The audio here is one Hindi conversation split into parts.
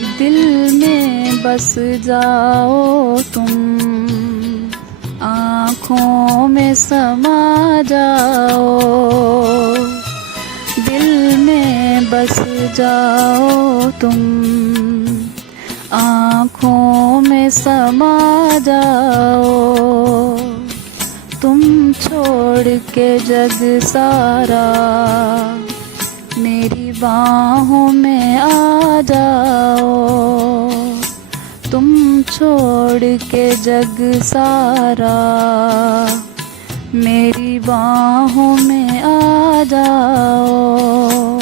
दिल में बस जाओ तुम, आँखों में समा जाओ। दिल में बस जाओ तुम, आँखों में समा जाओ। तुम छोड़ के जग सारा मेरी बाहों में आ जाओ। तुम छोड़ के जग सारा मेरी बाहों में आ जाओ।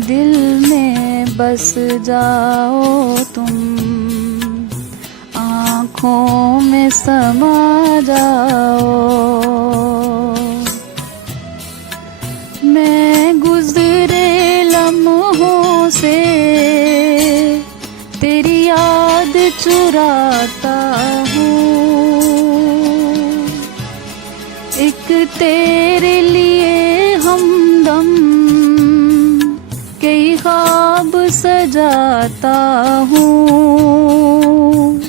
दिल में बस जाओ तुम, आँखों में समा जाओ। मैं गुज़रे लम्हों से तेरी याद चुराता हूँ। एक तेरे लिए हमदम कई ख्वाब सजाता हूँ।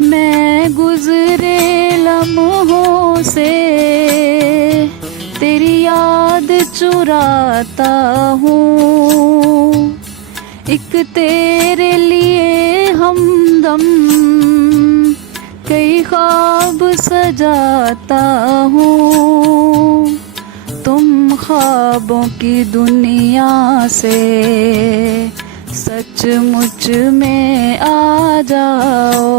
मैं गुज़रे लम्हों से तेरी याद चुराता हूँ। एक तेरे लिए हमदम कई ख्वाब सजाता हूँ। तुम ख्वाबों की दुनिया से सचमुच में आ जाओ।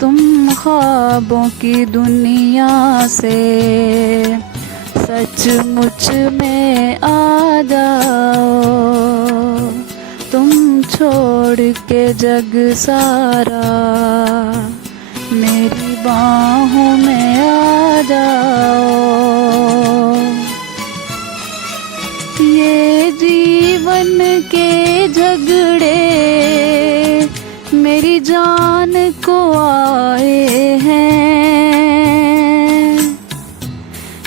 तुम ख्वाबों की दुनिया से सचमुच में आ जाओ। तुम छोड़ के जग सारा मेरी बाहों में आ जाओ। ये जीवन के झगड़े मेरी जान को आए हैं।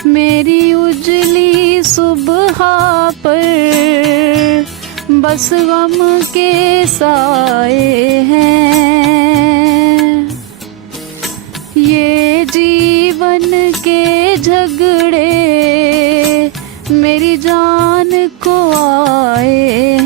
मेरी उजली सुबह पर बस गम के साए हैं। ये जीवन के झगड़े मेरी जान को आए